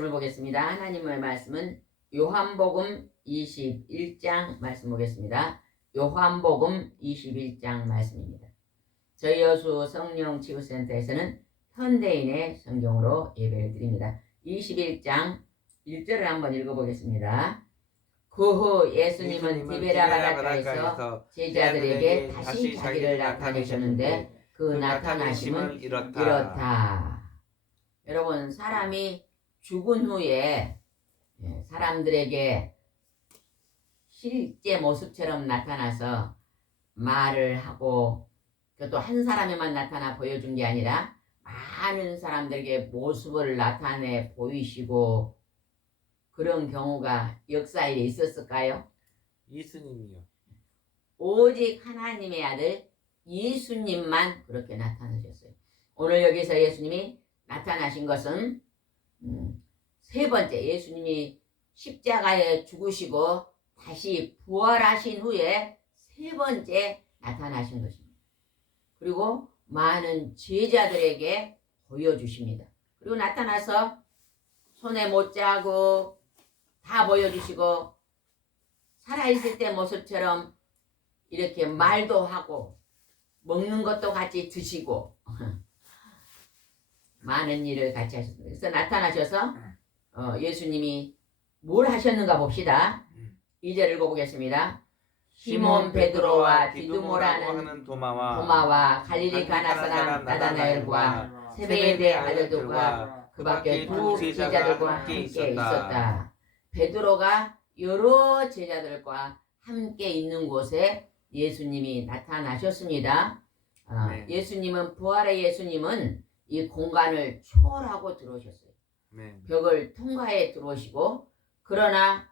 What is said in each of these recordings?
말씀을 보겠습니다. 하나님의 말씀은 요한복음 21장 말씀 보겠습니다. 요한복음 21장 말씀입니다. 저희 여수 성령치유센터에서는 현대인의 성경으로 예배를 드립니다. 21장 1절을 한번 읽어보겠습니다. 그 후 예수님은 디베라 바닷가에서 제자들에게 다시 자기를 나타내셨는데 그 나타나심은 이렇다. 여러분, 사람이 죽은 후에 사람들에게 실제 모습처럼 나타나서 말을 하고 또 한 사람에만 나타나 보여준 게 아니라 많은 사람들에게 모습을 나타내 보이시고 그런 경우가 역사에 있었을까요? 예수님이요. 오직 하나님의 아들 예수님만 그렇게 나타나셨어요. 오늘 여기서 예수님이 나타나신 것은 세 번째, 예수님이 십자가에 죽으시고 다시 부활하신 후에 세 번째 나타나신 것입니다. 그리고 많은 제자들에게 보여주십니다. 그리고 나타나서 손에 못 자고 다 보여주시고 살아있을 때 모습처럼 이렇게 말도 하고 먹는 것도 같이 드시고 많은 일을 같이 하셨습니다. 그래서 나타나셔서 예수님이 뭘 하셨는가 봅시다. 2절 읽어보겠습니다. 시몬 베드로와 디두모라는 도마와 갈릴리 가나 사람 나다나엘과 세베대의 아들들과 그 밖에 두 제자들과 함께 있었다. 베드로가 여러 제자들과 함께 있는 곳에 예수님이 나타나셨습니다. 예수님은 부활의 예수님은 이 공간을 초월하고 들어오셨어요. 벽을 통과해 들어오시고, 그러나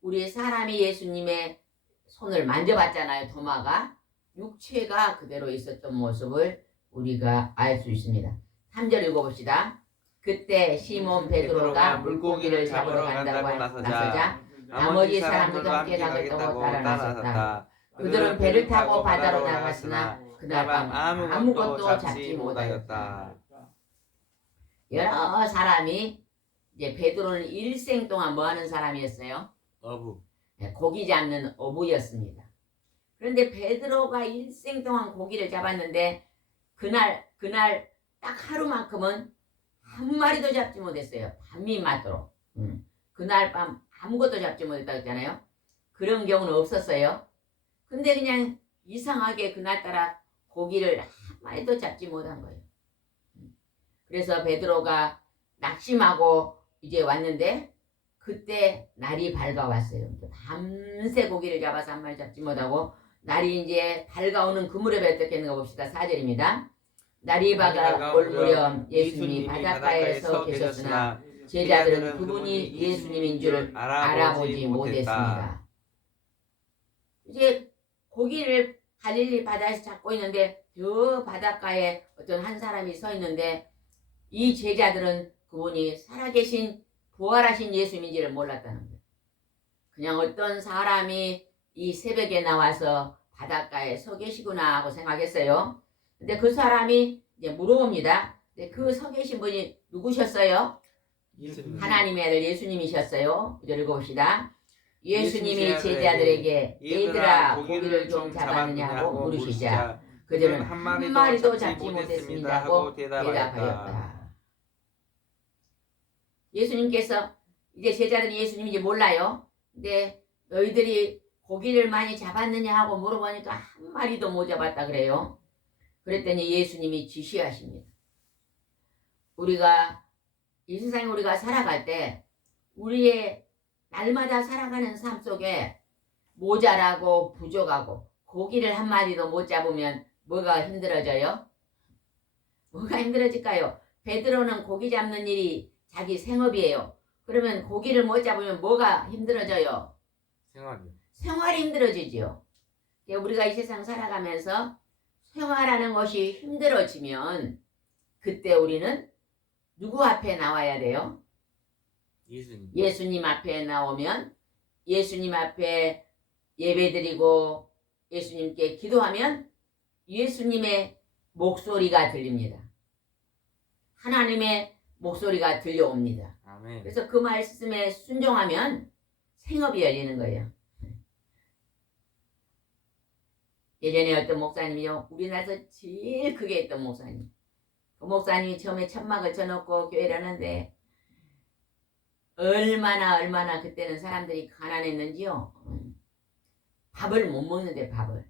우리 사람이 예수님의 손을 만져봤잖아요. 도마가 육체가 그대로 있었던 모습을 우리가 알 수 있습니다. 3절 읽어봅시다. 그때 시몬 베드로가 물고기를 잡으러 간다고 나서자 나머지 사람들도 함께 가겠다고 따라 나섰다. 그들은 배를 타고 바다로 나갔으나 그날 밤 아무것도 잡지 못하였다. 여러 사람이 이제 베드로는 일생 동안 뭐 하는 사람이었어요? 어부. 고기 잡는 어부였습니다. 그런데 베드로가 일생 동안 고기를 잡았는데 그날 딱 하루만큼은 한 마리도 잡지 못했어요. 밤이 맞도록. 그날 밤 아무것도 잡지 못했다고 했잖아요. 그런 경우는 없었어요. 근데 그냥 이상하게 그날따라 고기를 한 마리도 잡지 못한 거예요. 그래서 베드로가 낙심하고 이제 왔는데 그때 날이 밝아왔어요. 밤새 고기를 잡아서 한 마리 잡지 못하고 날이 이제 밝아오는 그물에 어떻게 했는가 봅시다. 4절입니다. 날이 밝아올 무렵 예수님이 바닷가에 서 계셨으나 제자들은 그분이 예수님인 줄 알아보지 못했습니다. 이제 고기를 갈릴리 바다에서 잡고 있는데 저 바닷가에 어떤 한 사람이 서 있는데 이 제자들은 그분이 살아계신 부활하신 예수님인지를 몰랐다는 거예요. 그냥 어떤 사람이 이 새벽에 나와서 바닷가에 서 계시구나 하고 생각했어요. 근데 그 사람이 이제 물어봅니다. 근데 그 서 계신 분이 누구셨어요? 예수님. 하나님의 아들 예수님이셨어요. 읽어봅시다. 예수님이 제자들에게 얘들아 고기를 좀 잡았느냐고 물으시자 그들은 한 마리도 잡지 못했습니다 하고 대답하였다. 예수님께서 이제 제자들이 예수님인지 몰라요. 근데 너희들이 고기를 많이 잡았느냐 하고 물어보니까 한 마리도 못 잡았다 그래요. 그랬더니 예수님이 지시하십니다. 우리가 이 세상에 우리가 살아갈 때 우리의 날마다 살아가는 삶 속에 모자라고 부족하고 고기를 한 마리도 못 잡으면 뭐가 힘들어져요? 뭐가 힘들어질까요? 베드로는 고기 잡는 일이 자기 생업이에요. 그러면 고기를 못 잡으면 뭐가 힘들어져요? 생활이요. 생활이 힘들어지죠. 우리가 이 세상 살아가면서 생활하는 것이 힘들어지면 그때 우리는 누구 앞에 나와야 돼요? 예수님. 예수님 앞에 나오면 예수님 앞에 예배드리고 예수님께 기도하면 예수님의 목소리가 들립니다. 하나님의 목소리가 들려옵니다. 아멘. 그래서 그 말씀에 순종하면 생업이 열리는 거예요. 예전에 어떤 목사님이요, 우리나라에서 제일 크게 했던 목사님. 그 목사님이 처음에 천막을 쳐놓고 교회를 하는데 얼마나 그때는 사람들이 가난했는지요. 밥을 못 먹는데 밥을.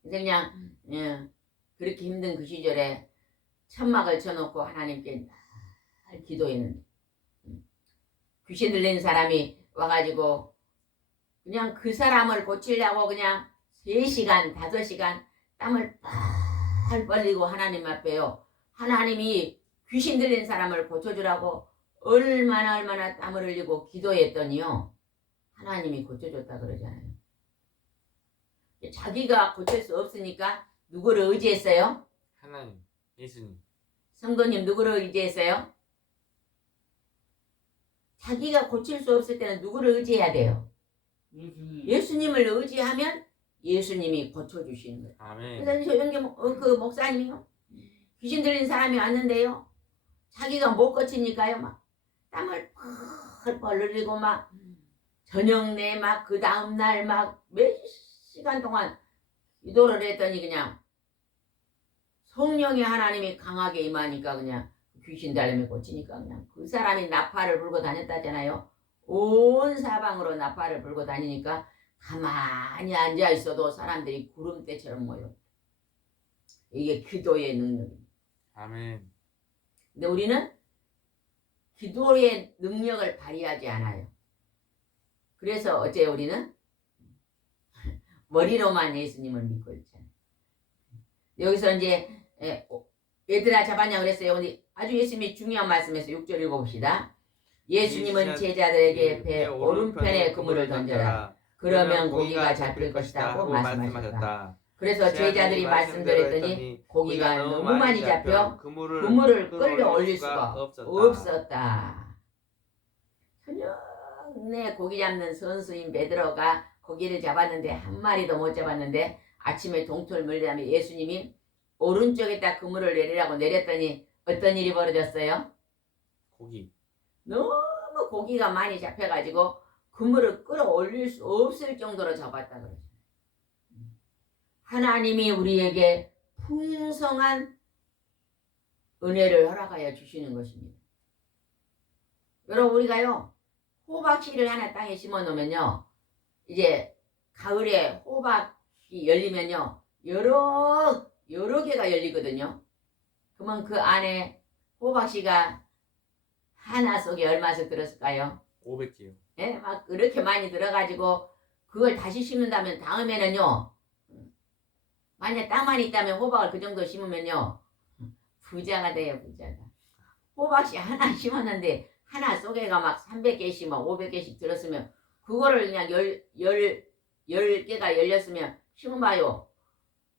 그래서 그냥 그렇게 힘든 그 시절에 천막을 쳐놓고 하나님께 날 기도했는데 귀신 들린 사람이 와가지고 그냥 그 사람을 고치려고 그냥 3시간 5시간 땀을 펄 벌리고 하나님 앞에요. 하나님이 귀신 들린 사람을 고쳐주라고 얼마나 땀을 흘리고 기도했더니요, 하나님이 고쳐줬다 그러잖아요. 자기가 고칠 수 없으니까 누구를 의지했어요? 하나님, 예수님. 성도님 누구를 의지했어요? 자기가 고칠 수 없을 때는 누구를 의지해야 돼요? 예수님을 의지하면 예수님이 고쳐주시는 거예요. 아멘. 그래서 조영계 그 목사님이요, 귀신 들린 사람이 왔는데요, 자기가 못 고치니까요, 막 땀을 펄펄 흘리고 막 저녁 내 막 그 다음날 막 몇 시간 동안 기도를 했더니 그냥 성령의 하나님이 강하게 임하니까 그냥 귀신 달림이 고치니까 그냥 그 사람이 나팔을 불고 다녔다잖아요. 온 사방으로 나팔을 불고 다니니까 가만히 앉아 있어도 사람들이 구름대처럼 모여. 이게 기도의 능력입니다. 아멘. 근데 우리는 기도의 능력을 발휘하지 않아요. 그래서 어째 우리는 머리로만 예수님을 믿고 있잖아요. 여기서 이제 얘들아 잡았냐 그랬어요. 근데 아주 예수님이 중요한 말씀에서 6절 읽어봅시다. 예수님은 제자들에게 배 오른편에 그물을 던져라. 그러면 고기가 잡힐 것이라고 말씀하셨다. 그래서 제자들이 말씀드렸더니 고기가 너무 많이 잡혀 그물을 끌려 올릴 수가 없었다. 저녁내 고기 잡는 선수인 베드로가 고기를 잡았는데 한 마리도 못 잡았는데 아침에 동틀 물리하며 예수님이 오른쪽에다 그물을 내리라고 내렸더니 어떤 일이 벌어졌어요? 고기. 너무 고기가 많이 잡혀가지고 그물을 끌어올릴 수 없을 정도로 잡았다 그러죠. 하나님이 우리에게 풍성한 은혜를 허락하여 주시는 것입니다. 여러분, 우리가요 호박씨를 하나 땅에 심어 놓으면요, 이제 가을에 호박이 열리면요 여러 개가 열리거든요. 그러면 그 안에 호박씨가 하나 속에 얼마씩 들었을까요? 500개요. 예? 막 그렇게 많이 들어가지고 그걸 다시 심는다면 다음에는요, 만약 땅만 있다면 호박을 그 정도 심으면요 부자가 돼요. 부자가. 호박씨 하나 심었는데 하나 속에가 막 300개씩 막 500개씩 들었으면 그거를 그냥 10개가 열렸으면 심어봐요.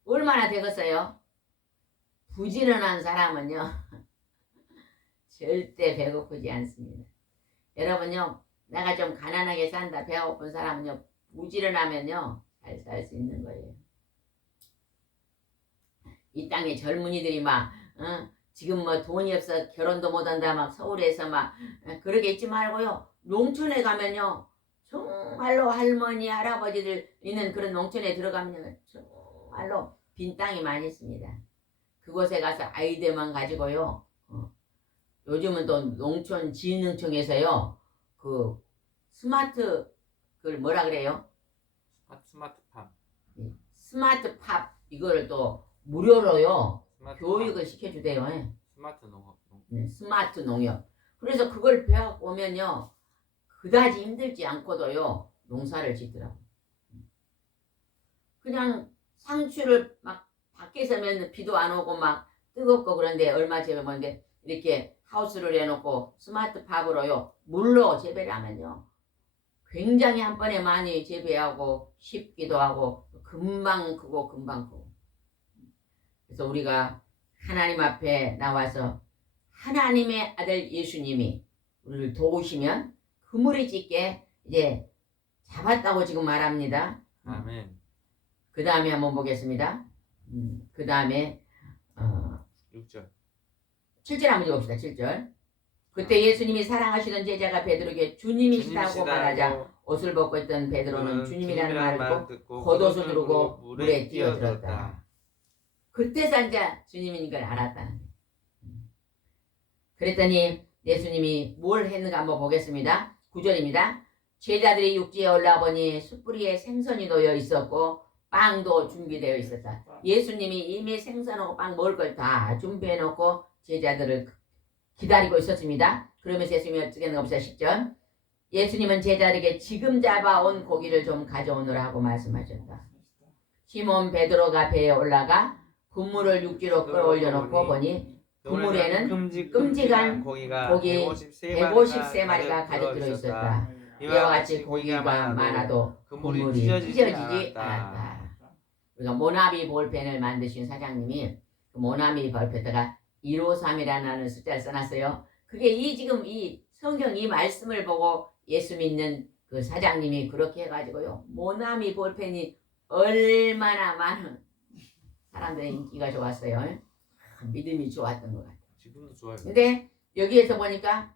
얼마나 되겠어요? 부지런한 사람은요 절대 배고프지 않습니다. 여러분요, 내가 좀 가난하게 산다, 배가 고픈 사람은요 부지런하면요 잘 살 수 있는 거예요. 이 땅에 젊은이들이 막 지금 뭐 돈이 없어 결혼도 못한다 막 서울에서 막 그러게 있지 말고요, 농촌에 가면요 정말로 할머니 할아버지들 있는 그런 농촌에 들어가면 정말로 빈 땅이 많이 있습니다. 그곳에 가서 아이들만 가지고요, 요즘은 또 농촌진흥청에서요 그 스마트 그걸 뭐라 그래요? 스마트팜. 스마트팝 이거를 또 무료로요 스마트팜. 교육을 시켜주대요. 스마트 농업. 네, 스마트 농협. 그래서 그걸 배워갖고 오면요 그다지 힘들지 않고도요 농사를 짓더라고. 그냥 상추를 막 밖에 서면 비도 안 오고 막 뜨겁고 그런데 얼마 전에 뭔데 이렇게 하우스를 해놓고 스마트팝으로요 물로 재배를 하면요 굉장히 한 번에 많이 재배하고 쉽기도 하고 금방 크고 금방 크고. 그래서 우리가 하나님 앞에 나와서 하나님의 아들 예수님이 우리를 도우시면 그물이 찢게 이제 잡았다고 지금 말합니다. 아멘. 그 다음에 한번 보겠습니다. 그 다음에 6절. 7절 한번 읽어봅시다. 7절. 그때 예수님이 사랑하시던 제자가 베드로에게 주님이시다고 말하자 옷을 벗고 있던 베드로는 주님이라는 말을 듣고 겉옷을 두르고 물에 뛰어들었다. 그때서 이제 주님인 걸 알았다는 거예요. 그랬더니 예수님이 뭘 했는가 한번 보겠습니다. 9절입니다. 제자들이 육지에 올라와 보니 숯불위에 생선이 놓여 있었고 빵도 준비되어 있었다. 예수님이 이미 생선하고 빵 먹을 걸 다 준비해 놓고 제자들을 기다리고 있었습니다. 그러면서 예수님이 어떻게 했는가 봅시다. 10절. 예수님은 제자들에게 지금 잡아온 고기를 좀 가져오느라 하고 말씀하셨다. 시몬 베드로가 배에 올라가 그물을 육지로 끌어올려놓고 보니 그물에는 끔찍한 고기 150세 마리가 가득 들어있었다. 이와 같이 고기가 많아도 그물이 찢어지지 않았다. 우리가 모나미 볼펜을 만드신 사장님이 그 모나미 볼펜에다가 153이라는 숫자를 써놨어요. 그게 지금 이 성경 이 말씀을 보고 예수 믿는 그 사장님이 그렇게 해가지고요. 모나미 볼펜이 얼마나 많은 사람들의 인기가 좋았어요. 믿음이 좋았던 것 같아요. 지금도 좋아요. 근데 여기에서 보니까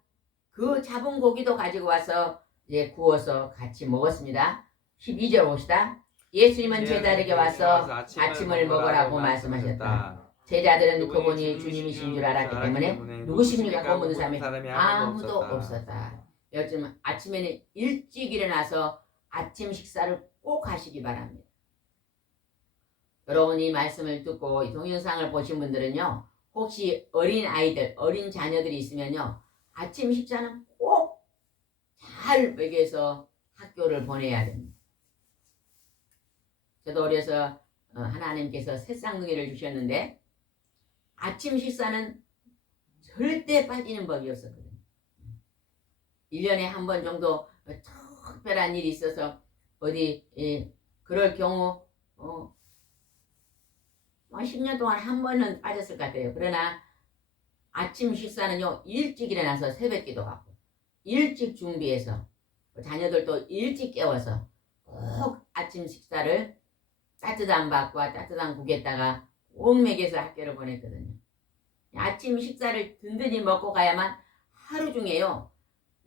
그 잡은 고기도 가지고 와서 이제 구워서 같이 먹었습니다. 12절 봅시다. 예수님은 제자들에게 와서 아침을 먹으라고 말씀하셨다. 제자들은 그분이 주님이신 줄 알았기 때문에 누구십니까? 그 묻는 사람이 아무도 없었다. 요즘 아침에는 일찍 일어나서 아침 식사를 꼭 하시기 바랍니다. 여러분 이 말씀을 듣고 이 동영상을 보신 분들은요. 혹시 어린 아이들, 어린 자녀들이 있으면요. 아침 식사는 꼭 잘 먹여서 학교를 보내야 됩니다. 저도 어려서 하나님께서 새 쌍둥이를 주셨는데 아침 식사는 절대 빠지는 법이 없었거든요. 1년에 한 번 정도 특별한 일이 있어서 어디 그럴 경우 10년 동안 한 번은 빠졌을 것 같아요. 그러나 아침 식사는요. 일찍 일어나서 새벽 기도하고 일찍 준비해서 자녀들도 일찍 깨워서 꼭 아침 식사를 따뜻한 밥과 따뜻한 국에다가 꼭 먹여서 학교를 보냈거든요. 아침 식사를 든든히 먹고 가야만 하루 중에요.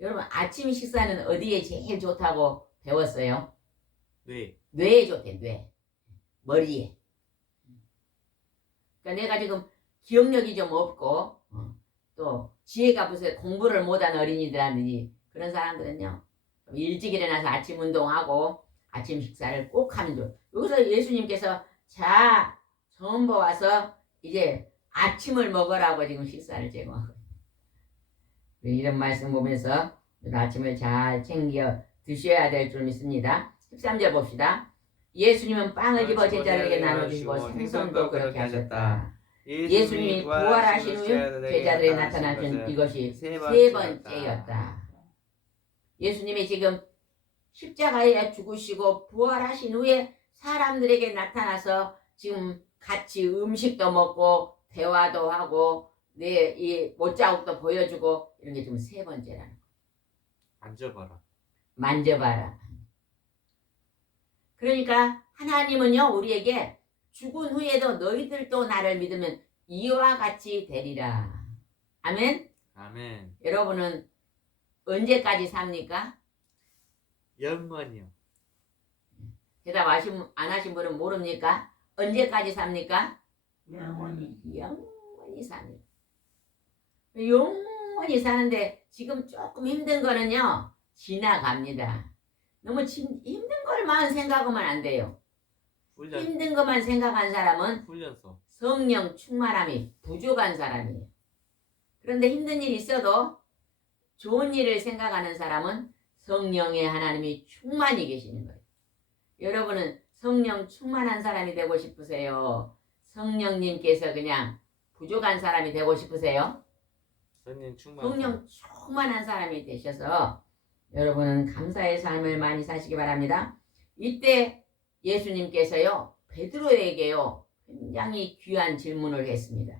여러분 아침 식사는 어디에 제일 좋다고 배웠어요? 뇌에 좋대. 뇌. 머리에. 그러니까 내가 지금 기억력이 좀 없고 또 지혜가 부서 공부를 못한 어린이들하든지 그런 사람들은요. 일찍 일어나서 아침 운동하고 아침 식사를 꼭 하면 좋아요. 여기서 예수님께서 자 전부 와서 이제 아침을 먹으라고 지금 식사를 제공하고 이런 말씀 보면서 아침을 잘 챙겨 드셔야 될 줄 믿습니다. 13절 봅시다. 예수님은 빵을 집어 제자들에게 나눠주시고 생선도 그렇게 하셨다. 예수님이 부활하신 후 제자들에게 나타나신 이것이 세 번째였다. 예수님이 지금 십자가에 죽으시고 부활하신 후에 사람들에게 나타나서 지금 같이 음식도 먹고 대화도 하고 이 못자국도 보여주고 이런 게 지금 세 번째라는 거. 만져봐라. 그러니까 하나님은요 우리에게 죽은 후에도 너희들도 나를 믿으면 이와 같이 되리라. 아멘. 아멘. 여러분은 언제까지 삽니까? 영원히요. 대답 안 하신 분은 모릅니까? 언제까지 삽니까? 영원히. 영원히 삽니다. 영원히 사는데 지금 조금 힘든 거는요 지나갑니다. 너무 힘든 걸만 생각하면 안 돼요. 힘든 것만 생각한 사람은 성령 충만함이 부족한 사람이에요. 그런데 힘든 일이 있어도 좋은 일을 생각하는 사람은 성령의 하나님이 충만히 계시는 거예요. 여러분은 성령 충만한 사람이 되고 싶으세요? 성령님께서 그냥 부족한 사람이 되고 싶으세요? 성령 충만한 사람이 되셔서 여러분은 감사의 삶을 많이 사시기 바랍니다. 이때 예수님께서요 베드로에게요 굉장히 귀한 질문을 했습니다.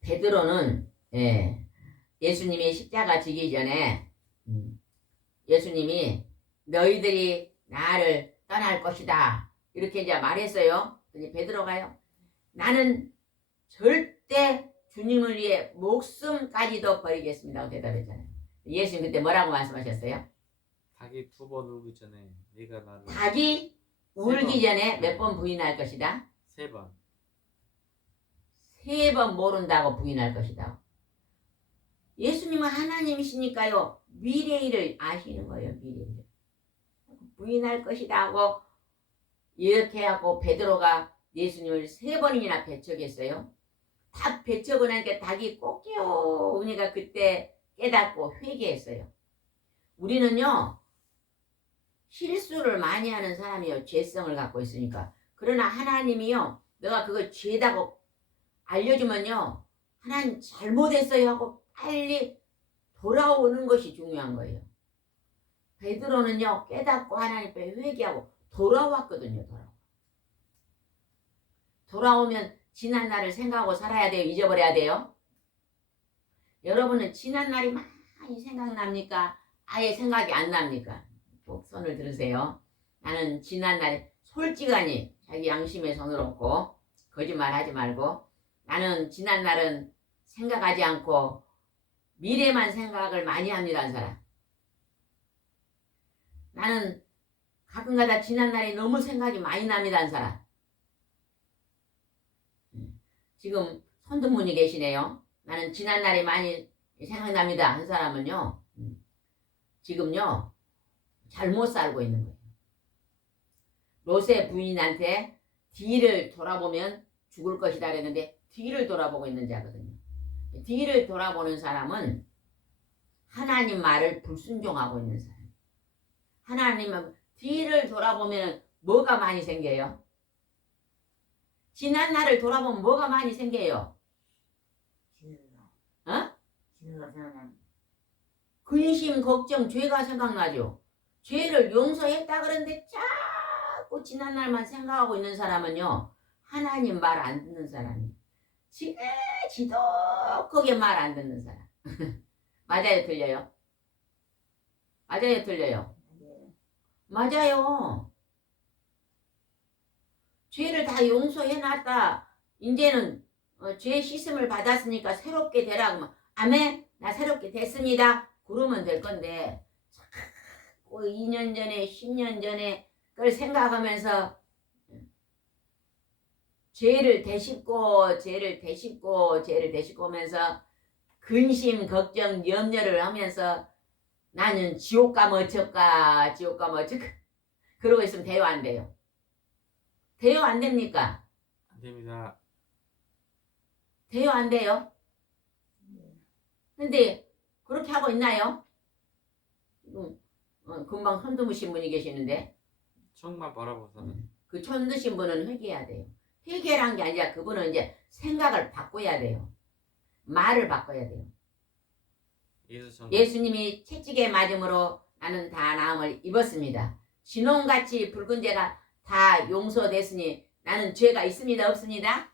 베드로는 예수님이 십자가 지기 전에 예수님이 너희들이 나를 떠날 것이다 이렇게 이제 말했어요. 근데 베드로가요 나는 절대 주님을 위해 목숨까지도 버리겠습니다. 하고 대답했잖아요. 예수님 그때 뭐라고 말씀하셨어요? 닭이 2번 울기 전에 네가 나를 닭이 울기 전에 몇 번 부인할 것이다? 3번. 3번 모른다고 부인할 것이다. 예수님은 하나님이시니까요. 미래일을 아시는 거예요. 미래일. 부인할 것이다 하고 이렇게 하고 베드로가 예수님을 3번이나 배척했어요. 다 배척을 하니까 닭이 꼬끼오니까 그때 깨닫고 회개했어요. 우리는요. 실수를 많이 하는 사람이요. 죄성을 갖고 있으니까. 그러나 하나님이요. 너가 그걸 죄다고 알려주면요. 하나님 잘못했어요 하고 빨리 돌아오는 것이 중요한 거예요. 베드로는요. 깨닫고 하나님 앞에 회개하고 돌아왔거든요. 돌아오면 지난 날을 생각하고 살아야 돼요. 잊어버려야 돼요. 여러분은 지난 날이 많이 생각납니까? 아예 생각이 안 납니까? 꼭 손을 들으세요. 나는 지난 날에 솔직하니 자기 양심에 손을 얹고 거짓말하지 말고 나는 지난 날은 생각하지 않고 미래만 생각을 많이 합니다. 한 사람. 나는 가끔가다 지난 날이 너무 생각이 많이 납니다. 한 사람. 지금 손등분이 계시네요. 나는 지난 날이 많이 생각납니다. 한 사람은요. 지금요. 잘못 살고 있는 거예요. 롯의 부인한테 뒤를 돌아보면 죽을 것이다 그랬는데 뒤를 돌아보고 있는 자거든요. 뒤를 돌아보는 사람은 하나님 말을 불순종하고 있는 사람. 하나님은 뒤를 돌아보면 뭐가 많이 생겨요? 지난 날을 돌아보면 뭐가 많이 생겨요? 어? 근심, 걱정, 죄가 생각나죠. 죄를 용서했다 그러는데 자꾸 지난 날만 생각하고 있는 사람은요. 하나님 말 안 듣는 사람이에요. 지독하게 말 안 듣는 사람. 맞아요, 틀려요? 맞아요, 틀려요? 맞아요. 죄를 다 용서해놨다. 이제는 죄 씻음을 받았으니까 새롭게 되라. 그러면 아멘, 나 새롭게 됐습니다. 그러면 될 건데 자꾸 2년 전에 10년 전에 그걸 생각하면서 죄를 되씹고 하면서 근심, 걱정, 염려를 하면서 나는 지옥 가면 어쩔까 그러고 있으면 대화 안 돼요. 대화 안 됩니까? 안 됩니다. 대화 안 돼요? 근데 그렇게 하고 있나요? 금방 손 드신 분이 계시는데 천만 바라보서는 그 손 드신 분은 회개해야 돼요. 회개란 게 아니라 그분은 이제 생각을 바꿔야 돼요. 말을 바꿔야 돼요. 예수님이 채찍에 맞음으로 나는 다 나음을 입었습니다. 진홍같이 붉은 죄가 다 용서됐으니 나는 죄가 있습니다. 없습니다?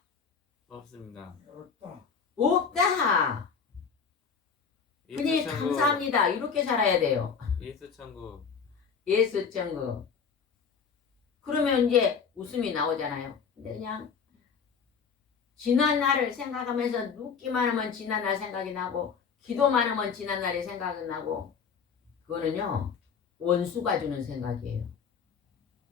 없습니다. 없다. 그니 감사합니다. 이렇게 살아야 돼요. 예수 천국. 예수 천국. 그러면 이제 웃음이 나오잖아요. 근데 그냥 지난 날을 생각하면서 눕기만 하면 지난 날 생각이 나고 기도만 하면 지난 날이 생각이 나고 그거는요 원수가 주는 생각이에요.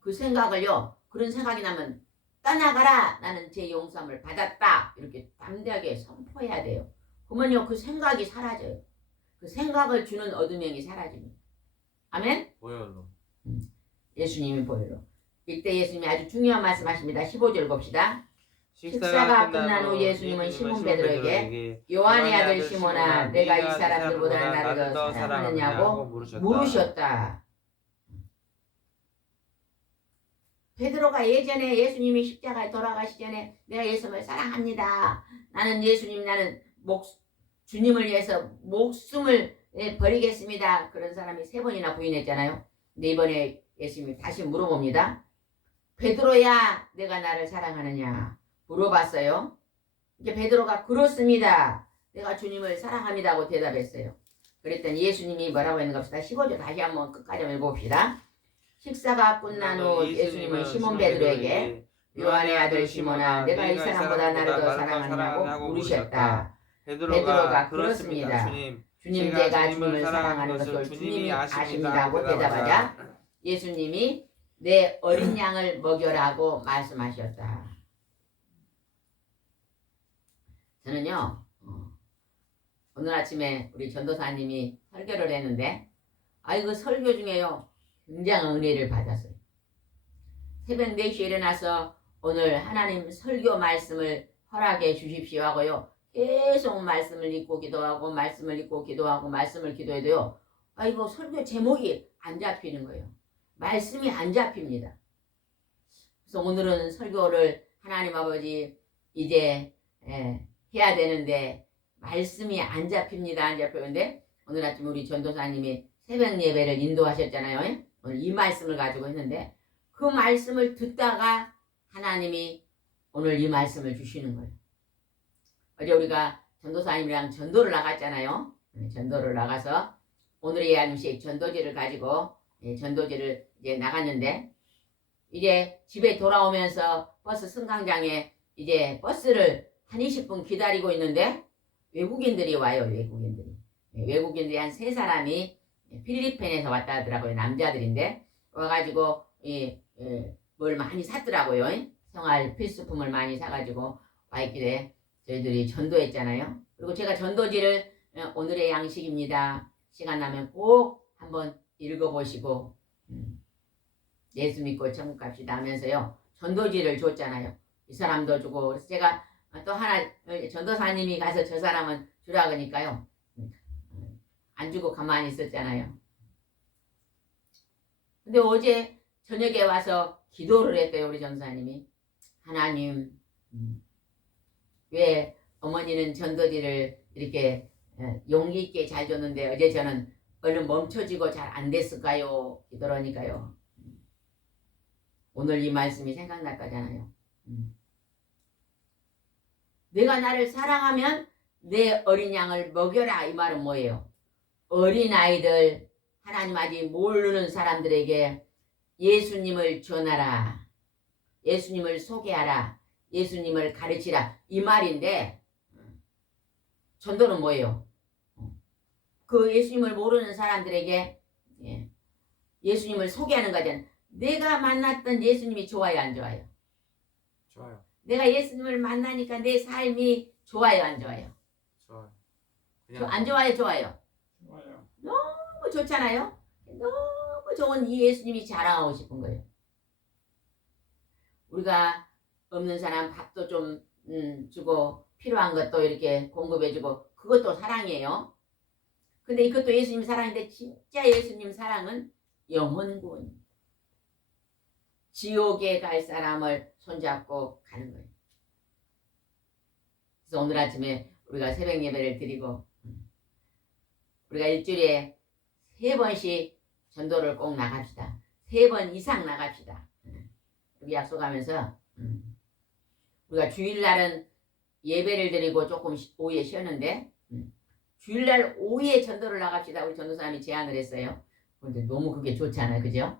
그 생각을요 그런 생각이 나면 떠나가라. 나는 제 용서함을 받았다. 이렇게 담대하게 선포해야 돼요. 그러면요 그 생각이 사라져요. 그 생각을 주는 어둠형이 사라집니다. 아멘? 보혈로. 예수님이 보혈로. 이때 예수님이 아주 중요한 말씀하십니다. 15절 봅시다. 식사가 끝난 후 예수님은 시몬 베드로에게 요한의 아들 시몬아 내가 이 사람들보다 나를 더 사랑하느냐고 물으셨다. 베드로가 예전에 예수님이 십자가에 돌아가시 전에 내가 예수님을 사랑합니다. 나는 예수님 나는 주님을 위해서 목숨을 버리겠습니다. 그런 사람이 3번이나 부인했잖아요. 근데 이번에 예수님이 다시 물어봅니다. 베드로야 내가 나를 사랑하느냐 물어봤어요. 이제 베드로가 그렇습니다. 내가 주님을 사랑합니다 하고 대답했어요. 그랬더니 예수님이 뭐라고 했는가 봅시다. 15절 다시 한번 끝까지 한번 읽어봅시다. 식사가 끝난 후 예수님은 시몬 베드로에게 요한의 아들 시몬아 내가 이 사람보다 나를 더 사랑하느냐고 물으셨다. 베드로가 그렇습니다. 주님, 제가 주님을 사랑하는 것을 주님이 아십니다고 대답하자 예수님이 내 어린 양을 먹여라고 말씀하셨다. 저는요 오늘 아침에 우리 전도사님이 설교를 했는데 그 설교 중에요 굉장한 은혜를 받았어요. 새벽 4시에 일어나서 오늘 하나님 설교 말씀을 허락해 주십시오 하고요 계속 말씀을 읽고 기도하고 말씀을 읽고 기도하고 말씀을 기도해도요 이거 설교 제목이 안 잡히는 거예요. 말씀이 안 잡힙니다. 그래서 오늘은 설교를 하나님 아버지 이제 해야 되는데 말씀이 안 잡힙니다. 안 잡히는데 오늘 아침 우리 전도사님이 새벽 예배를 인도하셨잖아요. 오늘 이 말씀을 가지고 했는데 그 말씀을 듣다가 하나님이 오늘 이 말씀을 주시는 거예요. 어제 우리가 전도사님이랑 전도를 나갔잖아요. 전도를 나가서 오늘의 양식 전도지를 가지고 전도지를 이제 나갔는데 이제 집에 돌아오면서 버스 승강장에 이제 버스를 한 20분 기다리고 있는데 외국인들이 와요. 외국인들이 한 3사람이 필리핀에서 왔다 하더라고요. 남자들인데 와가지고 뭘 많이 샀더라고요. 생활 필수품을 많이 사가지고 와있길래 저희들이 전도했잖아요. 그리고 제가 전도지를 오늘의 양식입니다. 시간 나면 꼭 한번 읽어보시고 예수 믿고 천국 갑시다 하면서요. 전도지를 줬잖아요. 이 사람도 주고 그래서 제가 또 하나 전도사님이 가서 저 사람은 주라 그러니까요. 안 주고 가만히 있었잖아요. 근데 어제 저녁에 와서 기도를 했대요. 우리 전도사님이. 하나님 왜 어머니는 전도지를 이렇게 용기 있게 잘 줬는데 어제 저는 얼른 멈춰지고 잘 안 됐을까요? 기도하니까요. 오늘 이 말씀이 생각났다잖아요. 내가 나를 사랑하면 내 어린 양을 먹여라. 이 말은 뭐예요? 어린아이들 하나님 아직 모르는 사람들에게 예수님을 전하라. 예수님을 소개하라. 예수님을 가르치라. 이 말인데 전도는 뭐예요? 그 예수님을 모르는 사람들에게 예수님을 소개하는 거잖아요. 내가 만났던 예수님이 좋아요, 안 좋아요? 좋아요. 내가 예수님을 만나니까 내 삶이 좋아요, 안 좋아요? 좋아요. 안 좋아요, 좋아요? 좋아요. 너무 좋잖아요. 너무 좋은 이 예수님이 자랑하고 싶은 거예요. 우리가 없는 사람 밥도 좀 주고 필요한 것도 이렇게 공급해주고 그것도 사랑이에요. 근데 이것도 예수님 사랑인데 진짜 예수님 사랑은 영혼구원. 지옥에 갈 사람을 손잡고 가는 거예요. 그래서 오늘 아침에 우리가 새벽 예배를 드리고 우리가 일주일에 3번씩 전도를 꼭 나갑시다. 3번 이상 나갑시다. 우리 약속하면서 우리가 주일날은 예배를 드리고 조금 오후에 쉬었는데 주일날 오후에 전도를 나갑시다. 우리 전도사님이 제안을 했어요. 그런데 너무 그게 좋잖아요. 그죠?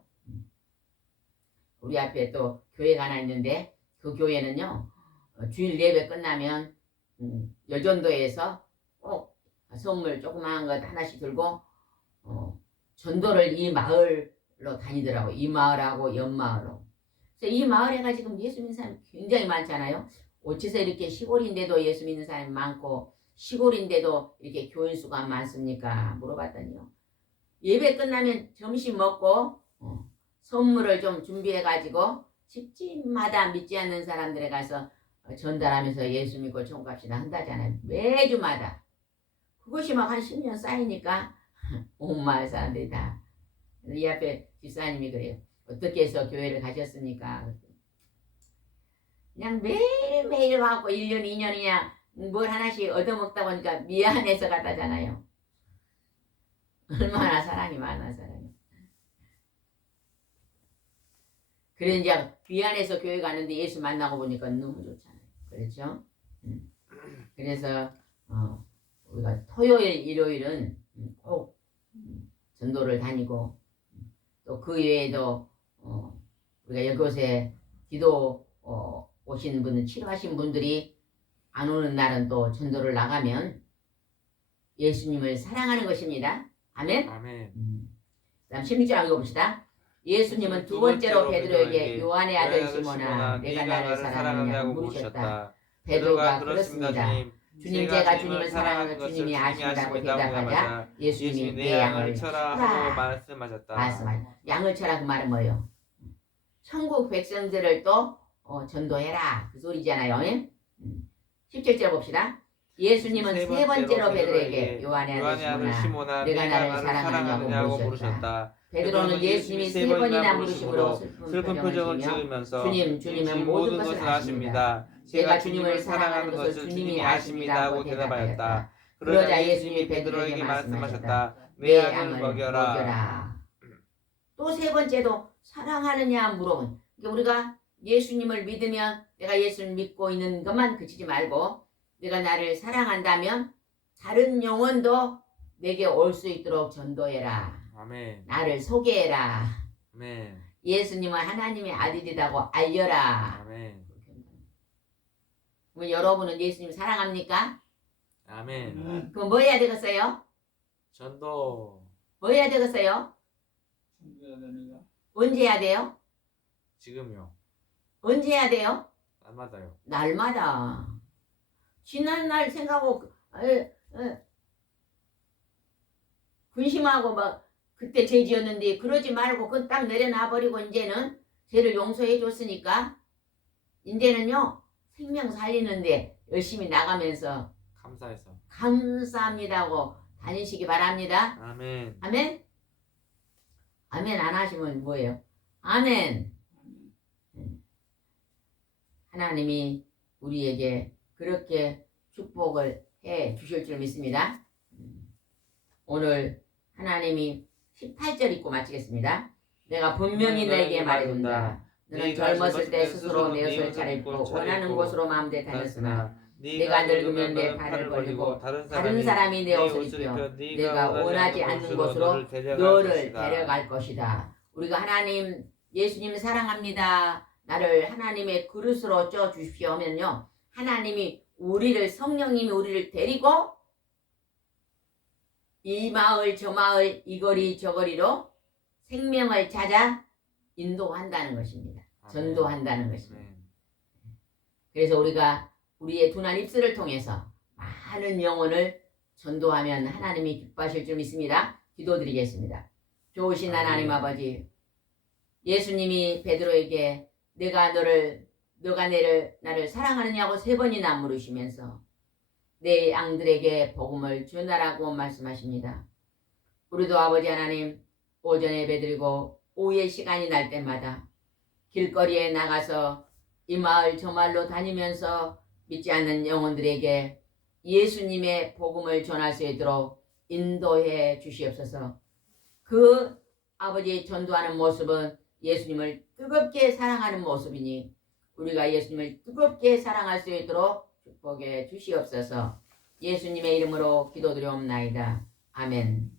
우리 앞에 또 교회가 하나 있는데 그 교회는요. 주일 예배 끝나면 여전도에서 꼭 선물 조그마한 것 하나씩 들고 전도를 이 마을로 다니더라고요. 이 마을하고 옆마을로. 그래서 이 마을에가 지금 예수 믿는 사람이 굉장히 많잖아요. 어째서 이렇게 시골인데도 예수 믿는 사람이 많고 시골인데도 이렇게 교인 수가 많습니까? 물어봤더니요. 예배 끝나면 점심 먹고 선물을 좀 준비해가지고 집집마다 믿지 않는 사람들에 가서 전달하면서 예수 믿고 천국 갑시다 한다잖아요. 매주마다. 그것이 막 한 10년 쌓이니까 온 마을 사람들이 다. 이 앞에 집사님이 그래요. 어떻게 해서 교회를 가셨습니까? 그냥 매일매일 와갖고 1년, 2년이냐 뭘 하나씩 얻어먹다 보니까 미안해서 갔다잖아요. 얼마나 사랑이 많아 사랑이. 그래 이제 미안해서 교회 가는데 예수 만나고 보니까 너무 좋잖아요. 그렇죠? 그래서 우리가 토요일, 일요일은 꼭 전도를 다니고 또 그 외에도 우리가 여기에 기도 오신 분들 치료하신 분들이 안 오는 날은 또 전도를 나가면 예수님을 사랑하는 것입니다. 아멘. 아멘. 다음 16절 읽어봅시다. 예수님은 두 번째로 베드로에게 요한의 아들 시몬아 내가 나를 사랑하느냐고 물으셨다. 베드로가 그렇습니다. 주님 제가 주님을 사랑하는 것 주님이 아신다고 대답하자 예수님이 내 양을 쳐라 쳐라 하고 말씀하셨다. 양을 쳐라 그 말은 뭐예요? 천국 백성들을 또 전도해라 그 소리잖아요. 17절 봅시다. 예수님은 세 번째로 베드로에게 요한의 아들 시몬아 내가 나를 사랑하느냐고 물으셨다. 베드로는 예수님이 세 번이나 물으심으로 슬픈 표정을 지으면서 주님은 모든 것을 아십니다. 제가 주님을 사랑하는 것을 주님이 아십니다 하고 대답하였다. 그러자 예수님이 베드로에게 말씀하셨다. 내 양을 먹여라. 또 세 번째도 사랑하느냐 물어본. 그러니까 우리가 예수님을 믿으면 내가 예수를 믿고 있는 것만 그치지 말고 내가 나를 사랑한다면 다른 영혼도 내게 올 수 있도록 전도해라. 아멘. 나를 소개해라. 아멘. 예수님은 하나님의 아들이라고 알려라. 아멘. 그럼 여러분은 예수님 사랑합니까? 아멘. 그럼 뭐 해야 되겠어요? 전도. 뭐 해야 되겠어요? 언제 해야 돼요? 지금요. 언제 해야 돼요? 날마다요. 날마다. 지난 날 생각하고 근심하고 막 그때 죄 지었는데 그러지 말고 그건 딱 내려놔 버리고 이제는 죄를 용서해 줬으니까 이제는요 생명 살리는데 열심히 나가면서 감사해서. 감사합니다고 다니시기 바랍니다. 아멘. 아멘. 아멘 안 하시면 뭐예요? 아멘. 하나님이 우리에게 그렇게 축복을 해 주실 줄 믿습니다. 오늘 하나님이 18절 읽고 마치겠습니다. 내가 분명히 너에게 말해둔다. 너는 젊었을 때 스스로 내 옷을 차려입고 원하는 곳으로 마음대로 다녔으나 내가 늙으면 내 팔을 벌리고 다른 사람이 내 옷을 입혀 내가 원하지 않는 곳으로 너를 데려갈 것이다. 우리가 하나님 예수님 사랑합니다. 나를 하나님의 그릇으로 쪄 주십시오 하면요. 하나님이 우리를 성령님이 우리를 데리고 이 마을 저 마을 이 거리 저 거리로 생명을 찾아 인도한다는 것입니다. 전도한다는 것입니다. 그래서 우리가 우리의 둔한 입술을 통해서 많은 영혼을 전도하면 하나님이 기뻐하실 줄 믿습니다. 기도드리겠습니다. 좋으신 하나님 아버지 예수님이 베드로에게 너가 나를 사랑하느냐고 3번이나 물으시면서 내 양들에게 복음을 전하라고 말씀하십니다. 우리도 아버지 하나님 오전에 예배드리고 오후에 시간이 날 때마다 길거리에 나가서 이 마을 저 마을로 다니면서 믿지 않는 영혼들에게 예수님의 복음을 전할 수 있도록 인도해 주시옵소서. 그 아버지 전도하는 모습은 예수님을 뜨겁게 사랑하는 모습이니 우리가 예수님을 뜨겁게 사랑할 수 있도록 축복해 주시옵소서. 예수님의 이름으로 기도드리옵나이다. 아멘.